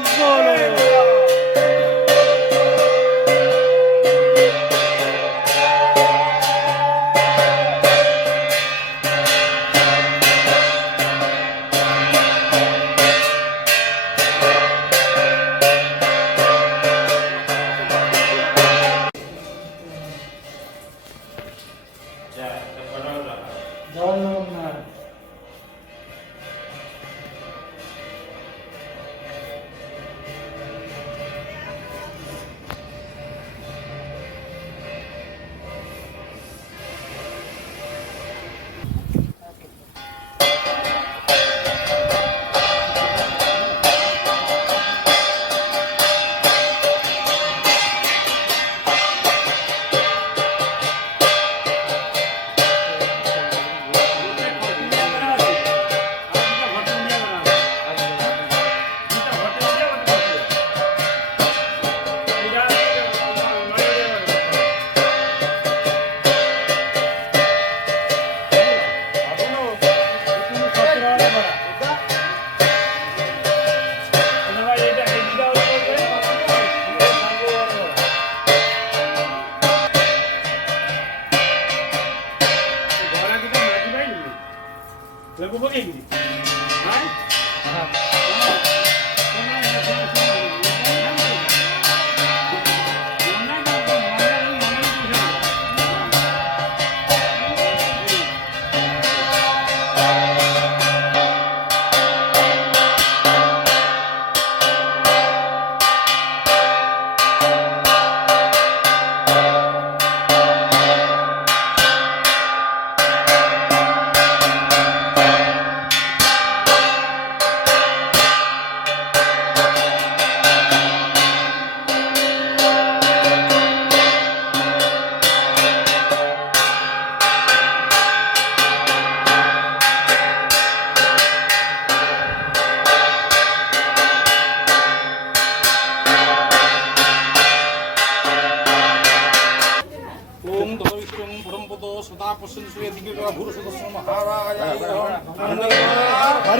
बोलो।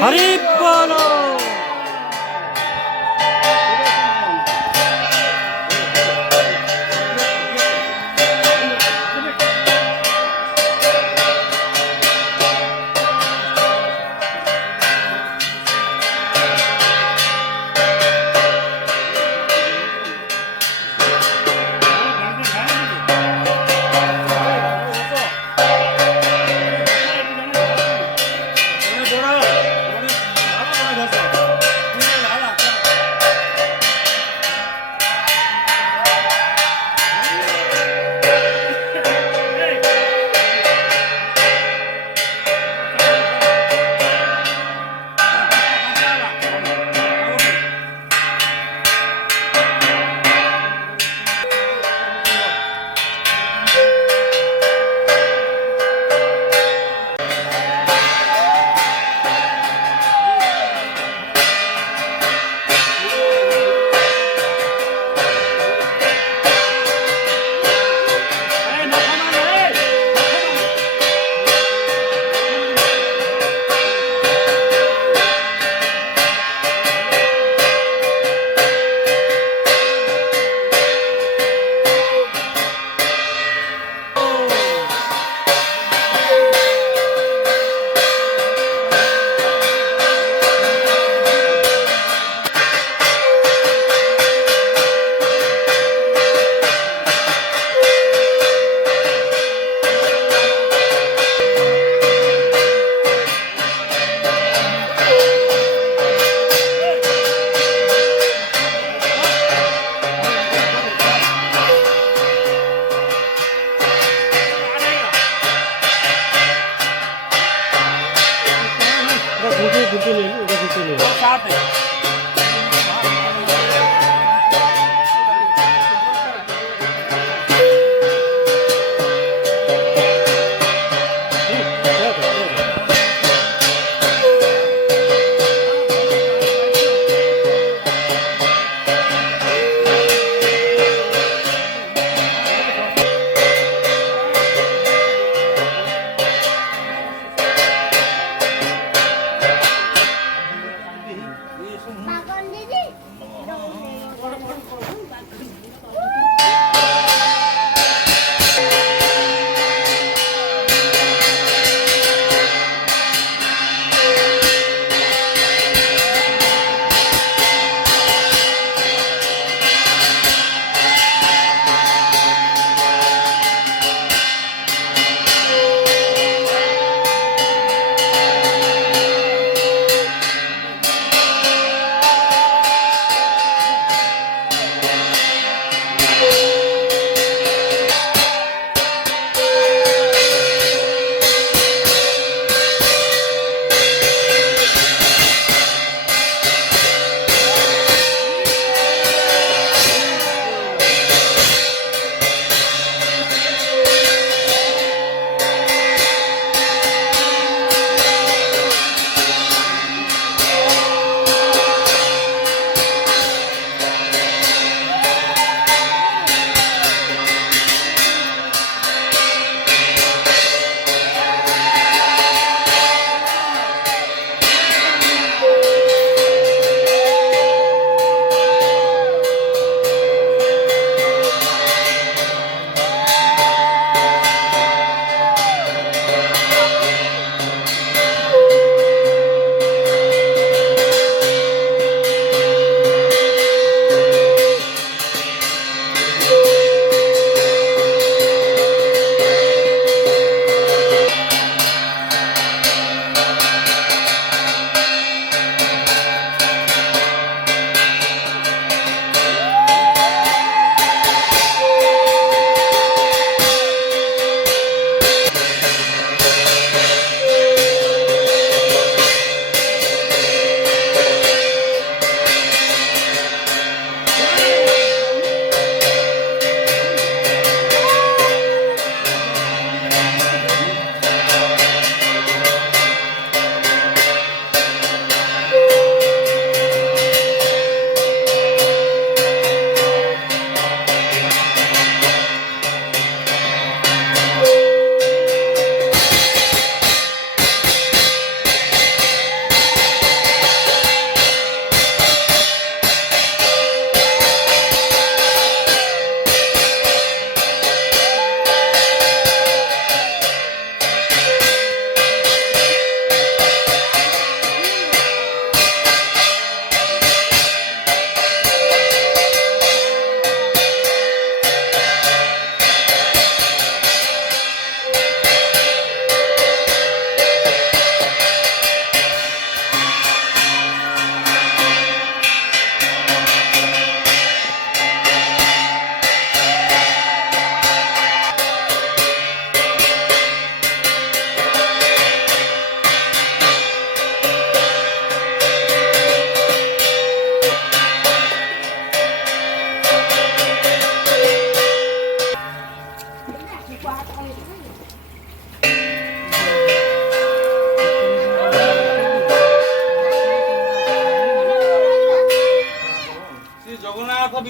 हरि बोलो।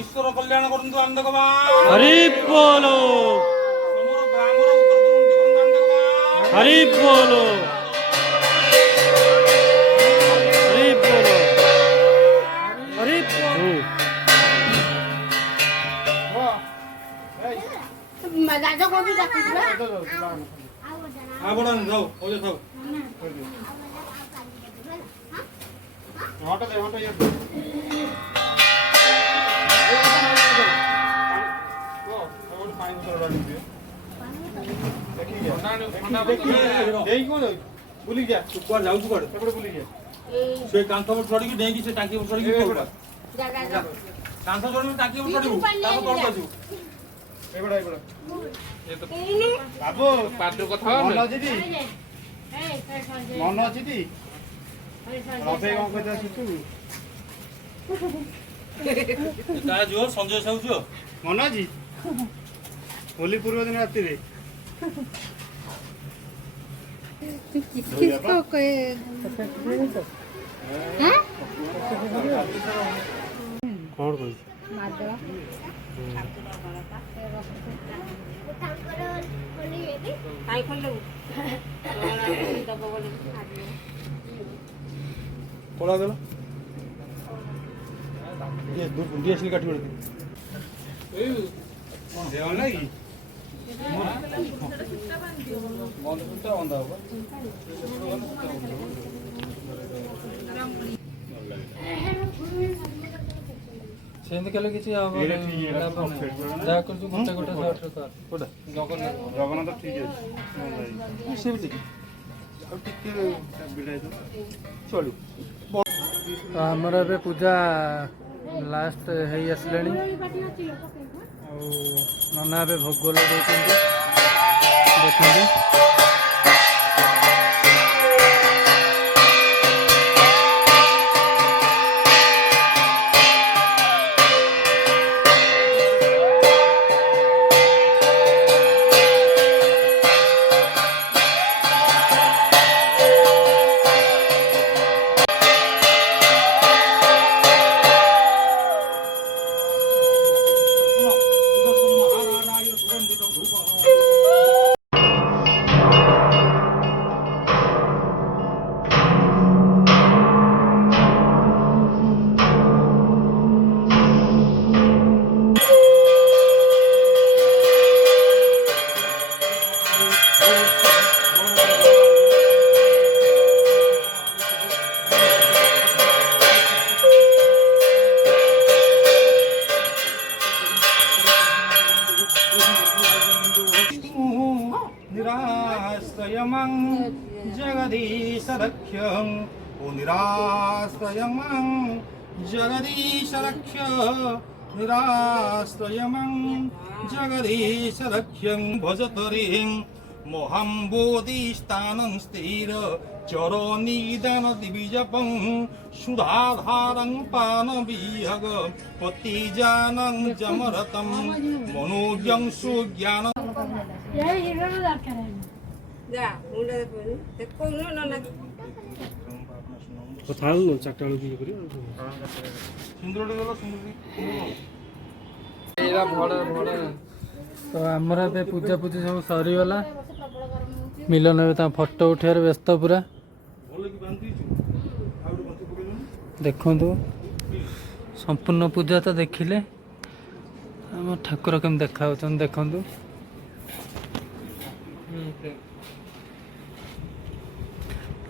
विश्वर कल्याण करन्तु आनंद भगवान हरि बोलो समर ब्राह्मण उत्तर दुंती करन्तु आनंद भगवान हरि बोलो हरि बोलो हरि बोलो दादा को भी डाक दिला आ बडन जाऊ ओले जाऊ हटा दे ये पानी बोतल डाली दे देखिए बुली जा तू कोन जाऊ कोड एपड़े बुली जा से कांथ पर छोड़ी की डेगी से टांकी पर छोड़ी की कोड जा कांथ छोड़ी टांकी पर छोड़ी ताको कोड काजू एबड़ा ये तो बाबू पाटो कथा मन अछि दी मन अछि दी रबे कोन कहता तू ता जो संजय साहू जो मन अछि होली पूर्व दिन राति रे किसको कहे हैं कौन कोई माधव आई खोल ले कोला देलो ये दूर गुंडी असली काटी पड़ती ए कोन देवा नाही बंद सुट्टा बंद होगा सेंद केले किछि आ जा कर जो गोटे गोटे शॉट कर कोडा जगन्नाथ ठीक है से भी ठीक अब टिके बिडाई दो चलू तो आमर ए पूजा लास्ट है आसलानी नना ए भोग लगे देखते निराश्रयमं जगदीशरक्ष्यं ओ निराश्रयमं जगदीशरक्ष्य निराश्रयमं जगदीशरक्ष्यं भजतरिं मोहं बोधिस्थानं स्थिर चरनिदान दिविजपं सुधाधारं पानविहग पतिजानं जमरतं मनोजं सुज्ञान जा मुंडा देखो न ना तो थाल लो चारटा बेलू की करियो सुंदर देलो सुंदर एरा भड़ा भड़ा तो आमर ए पूजा पूजी सब सरी गला मिलन ए फोटो उठार व्यस्त पूरा देखु संपूर्ण पूजा तो देखिले आम ठाकुर केम देखा देखु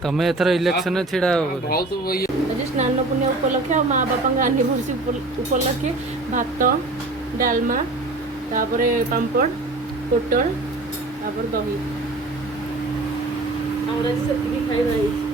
तमें एथर इलेक्शन छिड़ा आज स्नान पुण्य उपलक्षे और माँ बापा आनिवर्सरी उपलक्षे भात डालमा तापर पापड़ पोटल तापर दही से खाई